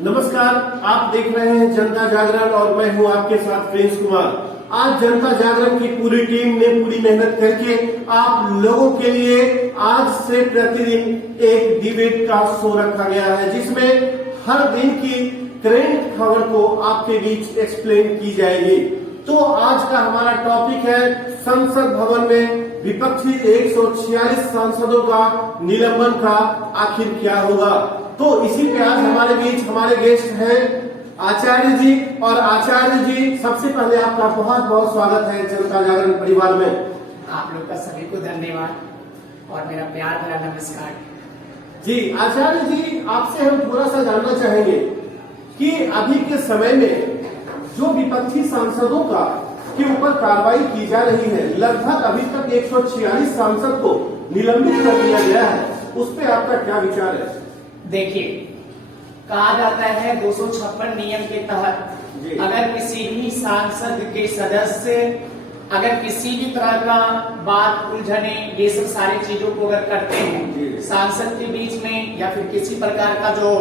नमस्कार, आप देख रहे हैं जनता जागरण और मैं हूं आपके साथ प्रिंस कुमार। आज जनता जागरण की पूरी टीम ने पूरी मेहनत करके आप लोगों के लिए आज से प्रतिदिन एक डिबेट का शो रखा गया है, जिसमें हर दिन की करंट खबर को आपके बीच एक्सप्लेन की जाएगी। तो आज का हमारा टॉपिक है संसद भवन में विपक्षी 146 सांसदों का निलंबन का आखिर क्या होगा। तो इसी पे आज हमारे बीच हमारे गेस्ट हैं आचार्य जी। और आचार्य जी, सबसे पहले आपका बहुत बहुत स्वागत है जनता जागरण परिवार में। आप लोग का सभी को धन्यवाद और मेरा प्यार भरा नमस्कार जी। आचार्य जी, आपसे हम थोड़ा सा जानना चाहेंगे कि अभी के समय में जो विपक्षी सांसदों का के ऊपर कार्रवाई की जा रही है, लगभग अभी तक 146 सांसद को निलंबित कर दिया गया है, उस पर आपका क्या विचार है? देखिए, कहा जाता है 256 नियम के तहत अगर किसी भी सांसद के सदस्य अगर किसी भी तरह का बात उलझने ये सब सारी चीजों को अगर करते हैं सांसद के बीच में, या फिर किसी प्रकार का जो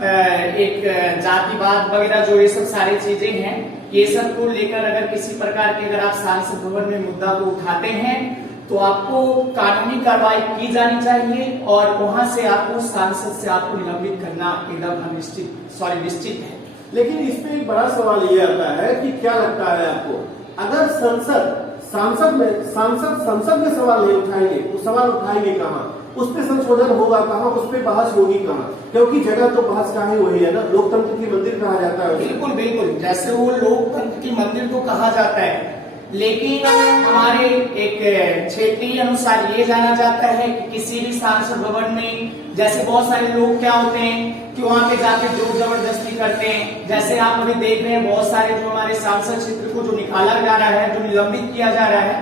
एक जातिवाद वगैरह जो ये सब सारी चीजें हैं, ये सब को लेकर अगर किसी प्रकार के अगर आप सांसद भवन में मुद्दा को उठाते हैं तो आपको कानूनी कार्रवाई की जानी चाहिए और वहां से आपको सांसद से आपको निलंबित करना एकदम निश्चित है। लेकिन इसमें एक बड़ा सवाल ये आता है कि क्या लगता है आपको, अगर संसद में सवाल नहीं उठाएंगे तो सवाल उठाएंगे कहाँ? उस पर संशोधन होगा कहाँ? उस पर बहस होगी कहाँ? क्योंकि जगह तो बहस का ही वही है ना, लोकतंत्र की मंदिर कहा जाता है। बिल्कुल बिल्कुल, जैसे वो लोकतंत्र की मंदिर तो कहा जाता है, लेकिन हमारे एक क्षेत्रीय अनुसार ये जाना जाता है कि किसी भी सांसद भवन में जैसे बहुत सारे लोग क्या होते हैं कि वहां पे जाके जोर जबरदस्ती करते हैं। जैसे आप अभी देख रहे हैं बहुत सारे जो हमारे सांसद क्षेत्र को जो निकाला जा रहा है, जो निलंबित किया जा रहा है,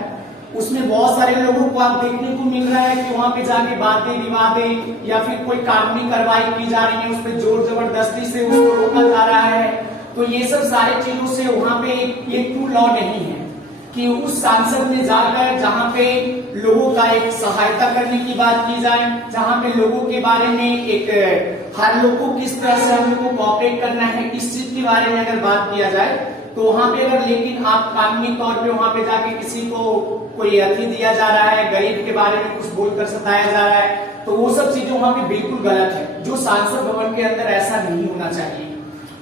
उसमें बहुत सारे लोगों को आप देखने को मिल रहा है कि वहां पे जाके बातें विवादें या फिर कोई कानूनी कार्रवाई की जा रही है, उस पर जोर जबरदस्ती से उसको रोका जा रहा है। तो ये सब सारी चीजों से वहां पे ये ट्रू लॉ नहीं है कि उस सांसद में जाकर जहां पे लोगों का एक सहायता करने की बात की जाए, जहां पे लोगों के बारे में एक हर लोग को किस तरह से हम लोग को कोऑपरेट करना है, इस चीज के बारे में अगर बात किया जाए तो वहां पे अगर लेकिन आप कानूनी तौर पे वहां पे जाके किसी को कोई अति दिया जा रहा है, गरीब के बारे में कुछ बोलकर सताया जा रहा है, तो वो सब चीजें वहां पे बिल्कुल गलत है। जो सांसद भवन के अंदर ऐसा नहीं होना चाहिए,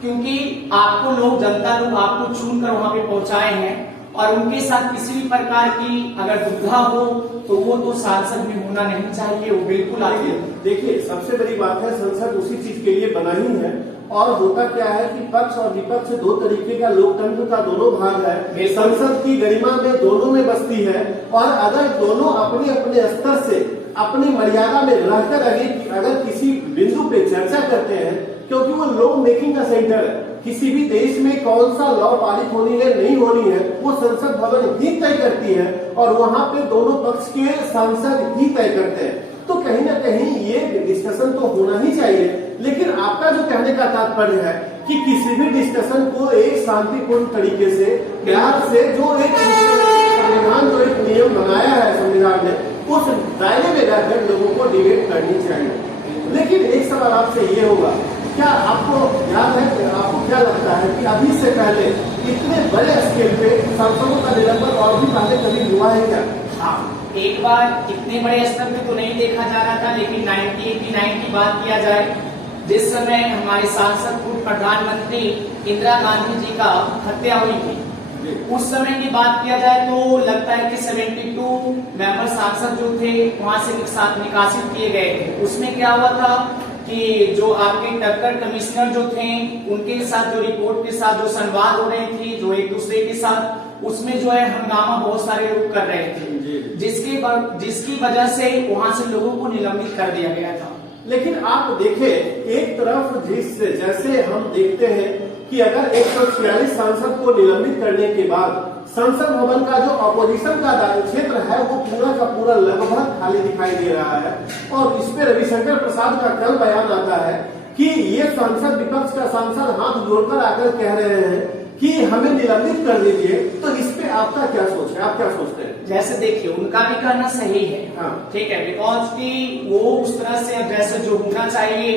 क्योंकि आपको लोग जनता लोग आपको चुनकर वहां पे पहुंचाए हैं और उनके साथ किसी भी प्रकार की अगर दुविधा हो तो वो तो सांसद में होना नहीं चाहिए, वो बिल्कुल आगे। देखिए, सबसे बड़ी बात है संसद उसी चीज के लिए बना ही है। और होता क्या है कि पक्ष और विपक्ष दो तरीके का लोकतंत्र का दोनों भाग है। संसद की गरिमा में दोनों में बसती है, और अगर दोनों अपने अपने स्तर से अपनी मर्यादा में रहकर अगर किसी बिंदु पे चर्चा करते हैं, क्योंकि वो लॉ मेकिंग का सेंटर है, किसी भी देश में कौन सा लॉ पारित होनी है नहीं होनी है वो संसद भवन ही तय करती है, और वहां पे दोनों पक्ष के सांसद ही तय करते हैं। तो कहीं ना कहीं ये डिस्कशन तो होना ही चाहिए। लेकिन आपका जो कहने का तात्पर्य है कि किसी भी डिस्कशन को एक शांतिपूर्ण तरीके से प्यार से जो एक संविधान जो एक नियम बनाया है संविधान ने, उस दायरे में रहकर लोगों को डिबेट करनी चाहिए। लेकिन एक सवाल आपसे ये होगा, क्या आपको याद है, आपको क्या लगता है कि अभी से पहले इतने बड़े स्केल पे सांसदों का निलंबन और भी पहले कभी हुआ है क्या? हाँ, एक बार इतने बड़े स्तर पे तो नहीं देखा जा रहा था, लेकिन 1989 की बात किया जाए, जिस समय हमारे सांसद पूर्व प्रधानमंत्री इंदिरा गांधी जी का हत्या हुई थी, उस समय की बात किया जाए तो लगता है कि 72 मेंबर सांसद जो थे वहां से निकासित किए गए थे। उसमें क्या हुआ था कि जो आपके टक्कर कमिश्नर जो थे उनके साथ जो रिपोर्ट के साथ जो संवाद हो रही थी जो एक दूसरे के साथ, उसमें जो है हंगामा बहुत सारे लोग कर रहे थे, जिसकी वजह से वहां से लोगों को निलंबित कर दिया गया था। लेकिन आप देखें, एक तरफ जैसे हम देखते हैं कि अगर 146 सांसद को निलंबित करने के बाद संसद भवन का जो अपोजिशन का क्षेत्र है वो पूरा का पूरा लगभग खाली दिखाई दे रहा है, और इस पे रविशंकर प्रसाद का कल बयान आता है कि ये सांसद विपक्ष का सांसद हाथ जोड़कर आकर कह रहे हैं कि हमें निलंबित कर दीजिए। तो इस पे आपका क्या सोच है, आप क्या सोचते हैं? जैसे देखिए, उनका भी कहना सही है, हाँ। ठीक है, बिकॉज कि वो उस तरह से जैसे जो होना चाहिए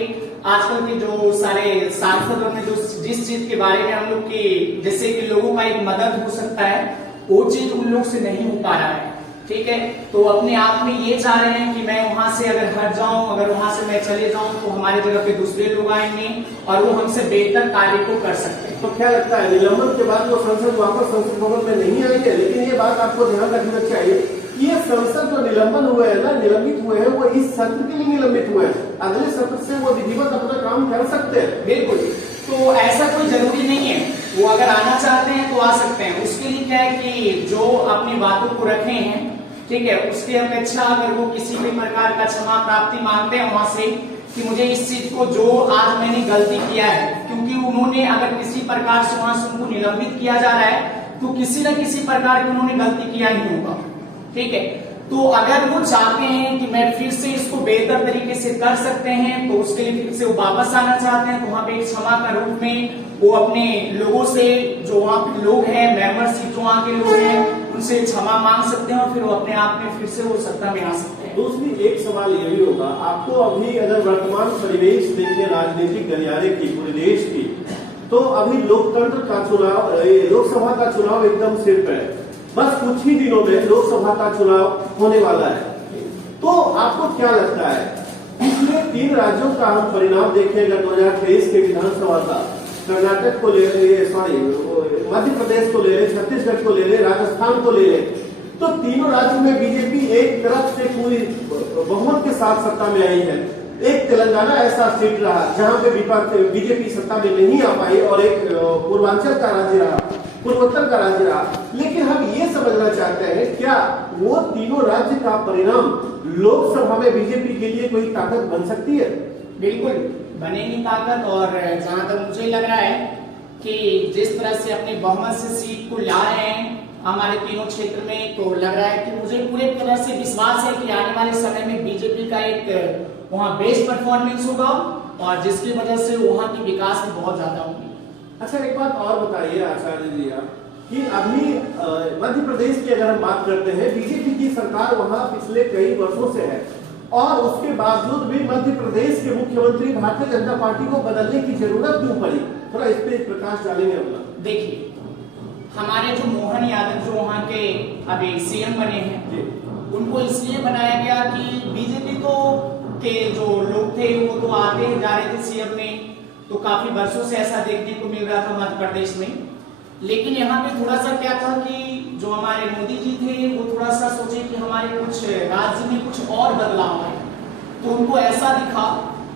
आजकल के जो सारे सांसदों में जो जिस चीज के बारे में हम लोग की जैसे कि लोगों का एक मदद हो सकता है, वो चीज उन लोग से नहीं हो पा रहा है। ठीक है, तो अपने आप में ये चाह रहे हैं कि मैं वहां से अगर हट जाऊं, अगर वहां से मैं चले जाऊं तो हमारी जगह पे दूसरे लोग आएंगे और वो हमसे बेहतर कार्य को कर सकते हैं। तो क्या लगता है निलंबन के बाद वो संसद वापस संसद भवन में नहीं आएंगे? लेकिन ये बात आपको ध्यान रखना चाहिए कि ये संसद जो निलंबन हुए हैं ना, निलंबित हुए हैं, वो इस सत्र के लिए निलंबित हुए हैं। अगले सत्र से वो विधिवत अपना काम कर सकते हैं। बिल्कुल, तो ऐसा कोई जरूरी नहीं है, वो अगर आना चाहते हैं तो आ सकते हैं। उसके लिए क्या है कि जो अपनी बातों को रखे हैं, ठीक है, उसकी अपेक्षा अगर वो किसी भी प्रकार का क्षमा प्राप्ति मांगते हैं वहां से कि मुझे इस चीज को जो आज मैंने गलती किया है, क्योंकि उन्होंने अगर किसी प्रकार से वहां से उनको निलंबित किया जा रहा है तो किसी न किसी प्रकार की उन्होंने गलती किया ही होगा। ठीक है, तो अगर वो चाहते हैं कि मैं फिर से इसको बेहतर तरीके से कर सकते हैं तो उसके लिए फिर से वो वापस आना चाहते हैं तो वहां पे क्षमा का रूप में वो अपने लोगों से, जो वहां पे लोग हैं, मेंबरशिप जो वहां के लोग हैं, उनसे क्षमा मांग सकते हैं और फिर वो अपने आप में फिर से वो सत्ता में आ सकते हैं। दूसरी एक सवाल ये भी होगा, आपको अभी अगर वर्तमान परिवेश देखें राजनीतिक गलियारे की पूरे देश की, तो अभी लोकतंत्र का चुनाव, लोकसभा का चुनाव एकदम सिर पे है। बस कुछ ही दिनों में लोकसभा का चुनाव होने वाला है। तो आपको क्या लगता है, पिछले 3 राज्यों का हम परिणाम देखें अगर 2023 के विधानसभा का, कर्नाटक को ले ले, मध्य प्रदेश को ले ले, छत्तीसगढ़ को ले ले, राजस्थान को ले ले, तो तीनों राज्यों में बीजेपी एक तरफ से पूरी बहुमत के साथ सत्ता में आई है। एक तेलंगाना ऐसा सीट रहा जहां पे बीजेपी सत्ता में नहीं आ पाई और एक पूर्वांचल का राज्य रहा, पूर्वोत्तर का राज्य रहा। लेकिन हम ये समझना चाहते हैं, क्या वो तीनों राज्य का परिणाम लोकसभा में बीजेपी के लिए कोई ताकत बन सकती है? बिल्कुल बनेगी ताकत, और जहां तक मुझे लग रहा है कि जिस तरह से अपने बहुमत से सीट को ला रहे हैं हमारे तीनों क्षेत्र में, तो लग रहा है कि मुझे पूरे तरह से विश्वास है कि आने वाले समय में बीजेपी का एक वहां बेस्ट परफॉर्मेंस होगा और जिसकी वजह से वहां की विकास भी बहुत ज्यादा होगी। अच्छा, एक बात और बताइए आचार्य जी आप, कि अभी मध्य प्रदेश की अगर हम बात करते हैं, बीजेपी की सरकार वहां पिछले कई वर्षों से है और उसके बावजूद भी मध्य प्रदेश के मुख्यमंत्री भारतीय जनता पार्टी को बदलने की जरूरत क्यों पड़ी? थोड़ा इस पे प्रकाश डालेंगे अपना। देखिए, हमारे जो मोहन यादव जो वहाँ के अभी सीएम बने हैं, उनको इसलिए बनाया गया कि बीजेपी के जो लोग थे वो तो आते जा रहे थे सीएम में, तो काफी वर्षों से ऐसा देखने को मिल रहा था मध्य प्रदेश में। लेकिन यहाँ पे थोड़ा सा क्या था कि जो हमारे मोदी जी थे वो थोड़ा सा सोचे कि हमारे कुछ राज्य में कुछ और बदलाव है, तो उनको ऐसा दिखा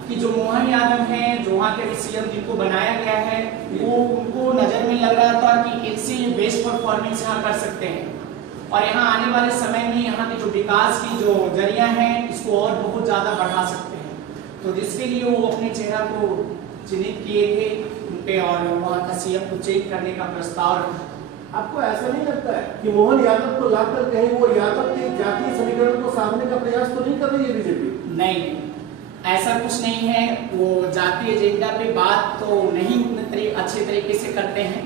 कि जो मोहन यादव हैं, जो वहाँ के सीएम जिनको बनाया गया है, वो उनको नजर में लग रहा था कि इनसे ये बेस्ट परफॉर्मेंस यहाँ कर सकते हैं और यहाँ आने वाले समय में यहाँ के जो विकास की जो जरिया है इसको और बहुत ज्यादा बढ़ा सकते हैं। तो जिसके लिए वो अपने चेहरा को चिन्हित किए थे उनपे और वहाँ का सीएम को चेक करने का प्रस्ताव रखा। आपको ऐसा नहीं लगता है कि मोहन यादव को लाकर कहीं वो यादव के जातीय समीकरण को साधने का प्रयास तो नहीं कर रही है बीजेपी? नहीं, ऐसा कुछ नहीं है। वो जातीय एजेंडा पे बात तो नहीं उतने अच्छे तरीके से करते हैं,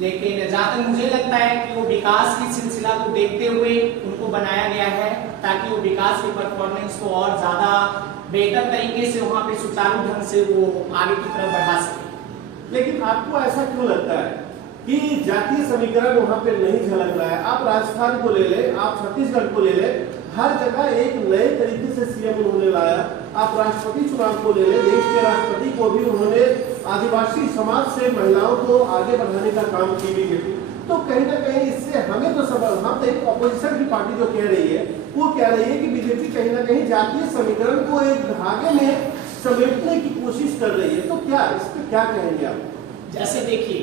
लेकिन जहाँ तक मुझे लगता है कि वो विकास की सिलसिला को देखते हुए उनको बनाया गया है ताकि वो विकास की परफॉर्मेंस को और ज्यादा बेहतर तरीके से वहाँ पे सुचारू ढंग से वो आगे की तरफ बढ़ा सके। लेकिन आपको ऐसा क्यों लगता है कि जातीय समीकरण वहाँ पे नहीं झलक रहा है? आप राजस्थान को ले ले, आप छत्तीसगढ़ को ले ले, हर जगह एक नए तरीके से सीएम उन्होंने लाया। आप राष्ट्रपति चुनाव को ले ले, देश के राष्ट्रपति को भी उन्होंने आदिवासी समाज से महिलाओं को आगे बढ़ाने का काम की बीजेपी। तो कहीं ना कहीं इससे हमें तो सब, हम एक अपोजिशन की पार्टी जो कह रही है वो कह रही है कि बीजेपी कहीं ना कहीं जातीय समीकरण को एक धागे में समेटने की कोशिश कर रही है। तो क्या इस पर क्या कहेंगे आप? जैसे देखिए,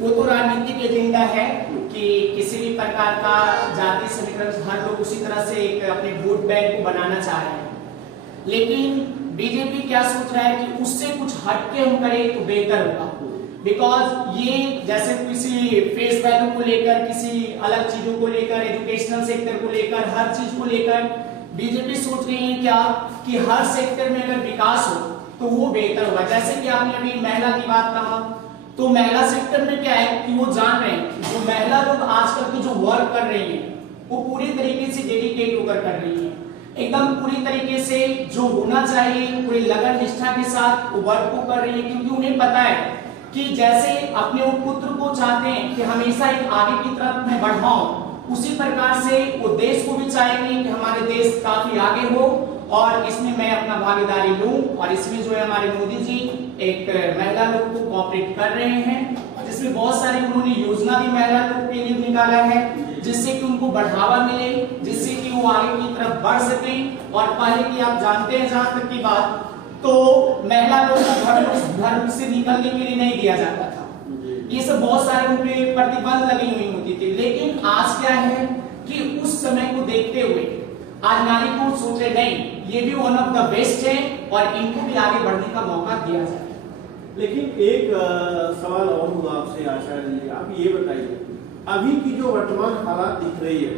वो तो राजनीतिक एजेंडा है कि किसी भी प्रकार का जातीय समीकरण हर लोग उसी तरह से एक अपने वोट बैंक को बनाना चाह रहे हैं, लेकिन बीजेपी क्या सोच रहा है कि उससे कुछ हटके हम करें तो बेहतर होगा। बिकॉज ये जैसे किसी फेस वैल्यू को लेकर, किसी अलग चीजों को लेकर, एजुकेशनल सेक्टर को लेकर, हर चीज को लेकर बीजेपी सोच रही है क्या कि हर सेक्टर में अगर विकास हो तो वो बेहतर होगा। जैसे कि आपने अभी महिला की बात कहा, तो महिला सेक्टर में क्या है कि वो जान रहे हैं जो महिला लोग आजकल की जो वर्क कर रही है वो पूरी तरीके से डेडिकेट होकर कर रही है। एकदम पूरी तरीके से जो होना चाहिए पूरी लगन निष्ठा के साथ वो वर्क को कर रही है, क्योंकि उन्हें पता है कि जैसे अपने वो पुत्र को चाहते हैं कि हमेशा एक आगे की तरफ मैं बढ़ाऊं, उसी प्रकार से वो देश को भी चाहेंगे कि हमारे देश काफी आगे हो और इसमें मैं अपना भागीदारी लूं। और इसमें जो है हमारे मोदी जी एक महिला लोग को कोऑपरेट कर रहे हैं, जिसमें बहुत सारी उन्होंने योजना भी महिला लोग के लिए निकाला है, जिससे कि उनको बढ़ावा मिले, जिससे कि वो आगे की तरफ बढ़ सके। और पहले की आप जानते हैं, जहां तक की बात, तो महिला लोग को घर से निकलने के लिए नहीं दिया जाता था, ये सब बहुत सारे उन पे प्रतिबंध लगी हुई होती थी। लेकिन आज क्या है कि उस समय को देखते हुए आज नारी को सोचे नहीं, ये भी वन ऑफ द बेस्ट है और इनको भी आगे बढ़ने का मौका दिया जाए। लेकिन एक सवाल और हुआ आपसे आचार्य जी, आप ये बताइए, अभी की जो वर्तमान हालात दिख रही है,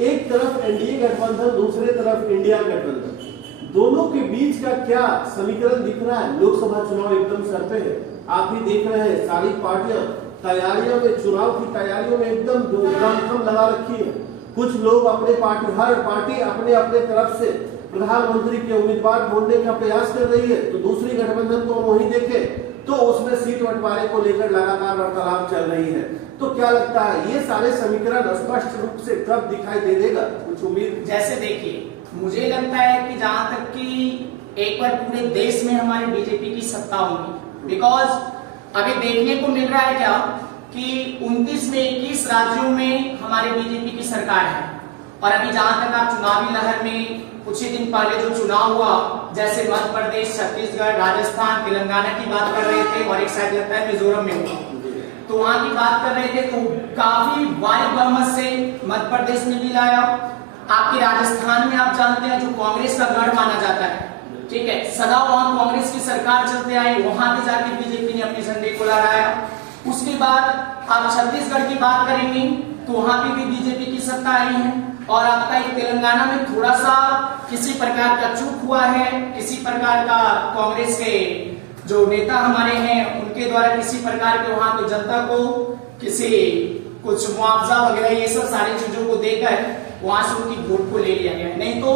एक तरफ एनडीए गठबंधन, दूसरे तरफ इंडिया गठबंधन, दोनों के बीच का क्या समीकरण दिख रहा है? लोकसभा चुनाव एकदम सर पे है, आप भी देख रहे हैं, सारी पार्टियां तैयारियों में, चुनाव की तैयारियों में एकदम दमखम लगा रखी है। कुछ लोग अपने पार्टी, हर पार्टी अपने अपने तरफ से प्रधानमंत्री के उम्मीदवार ढूंढने का प्रयास कर रही है, तो दूसरी गठबंधन को वही देखे तो उसमें सीट बंटवारे को लेकर लगातार वार्तालाप चल रही है। तो क्या लगता है ये सारे समीकरण स्पष्ट रूप से कब दिखाई दे देगा, कुछ उम्मीद? जैसे देखिए, मुझे लगता है कि जहां तक कि एक बार पूरे देश में हमारे बीजेपी की सत्ता होगी, बिकॉज अभी देखने को मिल रहा है क्या कि 29 में 21 राज्यों में हमारे बीजेपी की सरकार है। और अभी जहां तक आप चुनावी लहर में कुछ ही दिन पहले जो चुनाव हुआ, जैसे मध्य प्रदेश, छत्तीसगढ़, राजस्थान, तेलंगाना की बात कर रहे थे और एक साइड लगता है मिजोरम में हुआ, तो वहां की बात कर रहे थे, तो काफी वाइड बहुमत से मध्य प्रदेश में भी लाया। आपके राजस्थान में आप जानते हैं जो कांग्रेस का गढ़ माना जाता है, ठीक है, सदा वहां कांग्रेस की सरकार चलते आई, वहां भी जाके बीजेपी ने अपने झंडे को लहराया। उसके बाद आप छत्तीसगढ़ की बात करेंगे तो वहां भी बीजेपी की सत्ता आई है। और आपका एक तेलंगाना में थोड़ा सा किसी प्रकार का चूक हुआ है, किसी प्रकार का कांग्रेस के जो नेता हमारे हैं उनके द्वारा किसी प्रकार के वहां की जनता को किसी कुछ मुआवजा वगैरह ये सब सारी चीजों को देकर वहां से उनकी वोट को ले लिया गया। नहीं तो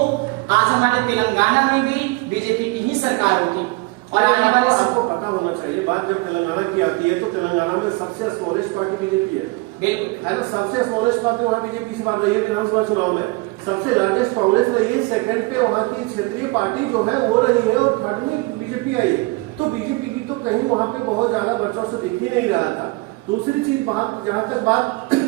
आज हमारे तेलंगाना में भी बीजेपी की ही सरकार होगी। और आने वाले आपको पता होना चाहिए, बात जब तेलंगाना की आती है तो तेलंगाना में सबसे स्मॉलेस्ट पार्टी बीजेपी है, बिल्कुल है ना, सबसे स्मॉलेस्ट पार्टी वहाँ बीजेपी से बात रही है। विधानसभा चुनाव में सबसे लार्जेस्ट कांग्रेस रही है, सेकंड पे वहाँ की क्षेत्रीय पार्टी जो है वो रही है और थर्ड में बीजेपी आई है। तो बीजेपी की तो कहीं वहाँ पे बहुत ज्यादा बच्चों से दिख ही नहीं रहा था। दूसरी चीज, बात जहां तक बात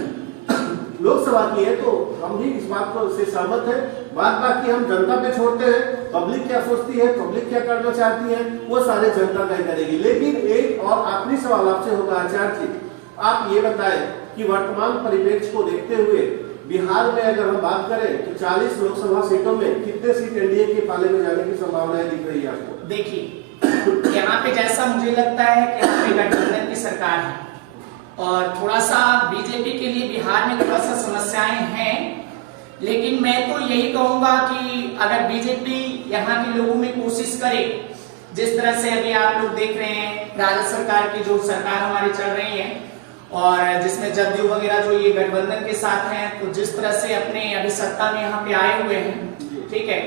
लोकसभा की है तो हम भी इस बात को से सहमत है। बात बाकी हम जनता पे छोड़ते हैं, पब्लिक क्या सोचती है, पब्लिक क्या करना चाहती है, वो सारे जनता तय करेगी। लेकिन एक और आखिरी सवाल आपसे होगा आचार्य जी, आप ये बताएं कि वर्तमान परिप्रेक्ष्य को देखते हुए बिहार में अगर हम बात करें तो 40 लोकसभा सीटों में कितने सीट एनडीए के पाले में जाने की संभावनाएं दिख रही है आपको? देखिए, यहाँ पे जैसा मुझे लगता है कि यहाँ पे गठबंधन की सरकार है और थोड़ा सा बीजेपी के लिए बिहार में थोड़ा सा समस्याएं हैं। लेकिन मैं तो यही कहूंगा कि अगर बीजेपी यहाँ के लोगों में कोशिश करे, जिस तरह से अभी आप लोग देख रहे हैं राज्य सरकार की जो सरकार हमारी चल रही है और जिसमें जदयू वगैरह जो ये गठबंधन के साथ हैं, तो जिस तरह से अपने अभी सत्ता में यहाँ पे आए हुए हैं, ठीक है,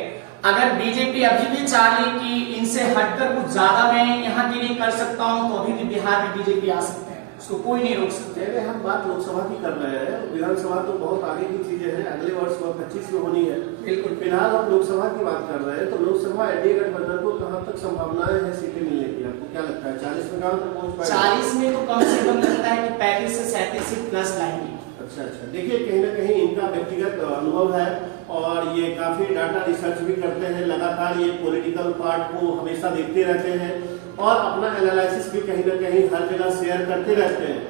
अगर बीजेपी अभी भी चाहे कि इनसे हटकर कुछ ज्यादा मैं यहाँ के लिए कर सकता हूँ, तो अभी भी बिहार में बीजेपी आ सकते हैं, उसको कोई नहीं रोक सकते। हम बात लोकसभा की कर रहे हैं, विधानसभा तो बहुत आगे की चीजें हैं, अगले वर्ष 25 में होनी है। बिल्कुल, फिलहाल हम लोकसभा की बात कर रहे हैं, तो लोकसभा एनडीए गठबंधन को कहाँ तक संभावनाएं है सीटें मिलने की? आपको क्या लगता है 40 में कहाँ तक पहुंच पाएगा? 40 में तो कम से कम लगता है कि 35 से 37 सीट प्लस लाएंगे। अच्छा, देखिए कहीं ना कहीं इनका व्यक्तिगत अनुभव है और ये काफी डाटा रिसर्च भी करते हैं, लगातार ये पॉलिटिकल पार्ट को हमेशा देखते रहते हैं और अपना एनालिसिस भी कहीं ना कहीं हर जगह शेयर करते रहते हैं।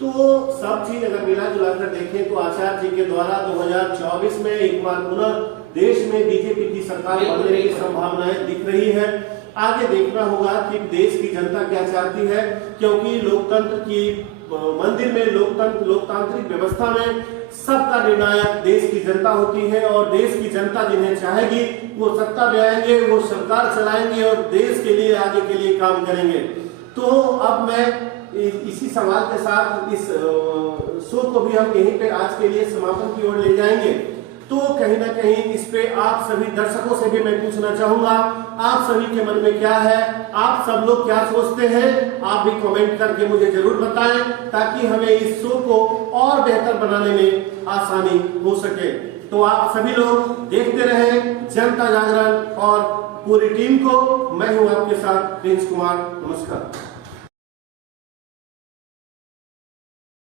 तो सब चीज अगर मिला जुला कर देखें तो आचार्य जी के द्वारा 2024 में एक बार पुनः देश में बीजेपी की सरकार बनने की संभावनाएं दिख रही है। आगे देखना होगा कि देश की जनता क्या चाहती है, क्योंकि लोकतंत्र की मंदिर में, लोकतांत्रिक व्यवस्था में सबका निर्णायक देश की जनता होती है और देश की जनता जिन्हें चाहेगी वो सत्ता में आएंगे, वो सरकार चलाएंगे और देश के लिए, आगे के लिए काम करेंगे। तो अब मैं इसी सवाल के साथ इस शो को भी हम यहीं पे आज के लिए समापन की ओर ले जाएंगे। तो कहीं ना कहीं इस पे आप सभी दर्शकों से भी मैं पूछना चाहूंगा, आप सभी के मन में क्या है, आप सब लोग क्या सोचते हैं, आप भी कमेंट करके मुझे जरूर बताएं, ताकि हमें इस शो को और बेहतर बनाने में आसानी हो सके। तो आप सभी लोग देखते रहें जनता जागरण और पूरी टीम को। मैं हूं आपके साथ प्रिंस कुमार। नमस्कार।